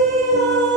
freedom.